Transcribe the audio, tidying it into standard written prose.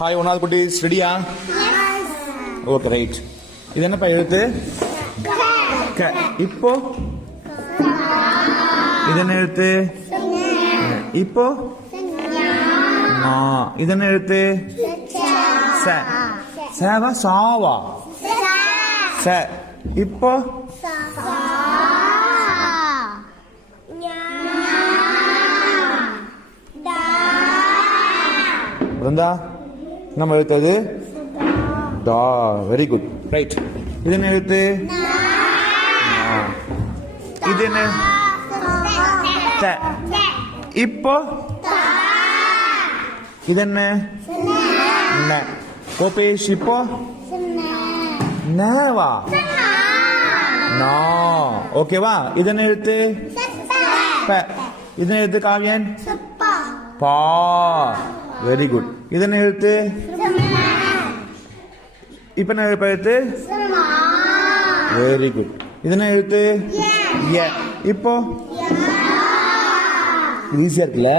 Hi ஒன்னாவது குட்டீஸ், ரெடியா? Okay right. இது என்னப்பா எழுத்து? க. இப்போ இது என்ன எழுத்து? இப்போ நா. இது என்ன எழுத்து? ச. சவா சாவா? ச. இப்போ பிருந்தா நம்ம எழுத்து அது டா. Very good, right. இது என்ன எழுத்து? இது என்ன? த. இப்போ இது என்ன? ந. கோபேஷ் இப்போ நவா நா. ஓகேவா? இது என்ன எழுத்து? ப. இது என்ன எழுத்து காவியன்? பா. Very good. இது என்ன எழுத்து? இப்ப என்ன எழுத்து? Very good. இது என்ன எழுத்து? இப்போ ஈஸியா இருக்குல்ல?